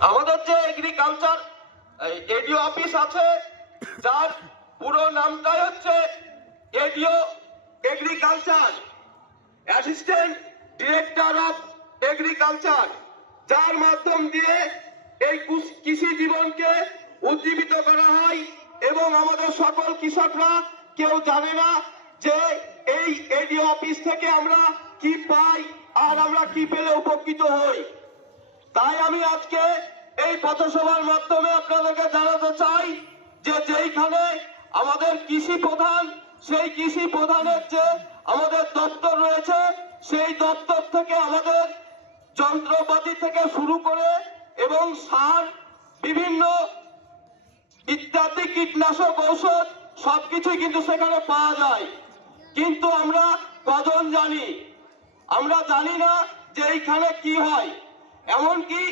আমাদের যে agriculture ADO office আছে, যার পুরো নামটাই হচ্ছে ADO agriculture, assistant director of agriculture, যার মাধ্যম দিয়ে এই কৃষি জীবনকে উজ্জীবিত করা হয়। এবং আমাদের সকল কৃষকরা কেউ জানে না যে এই এডিও অফিস থেকে আমরা কি পাই আর আমরা কি পেলে উপকৃত হই। তাই আমি আজকে এই পথসভার মাধ্যমে আপনাদেরকে জানাতে চাই যে যেইখানে আমাদের কৃষি প্রধান, সেই কৃষি প্রধানের যে আমাদের দপ্তর রয়েছে, সেই দপ্তর থেকে আমাদের যন্ত্রপাতি থেকে শুরু করে এবং সার, বিভিন্ন ইত্যাদি কীটনাশক ঔষধ সবকিছুই কিন্তু সেখানে পাওয়া যায়। কিন্তু আমরা কজন জানি? আমরা জানি না যে এইখানে কি হয়। এমনকি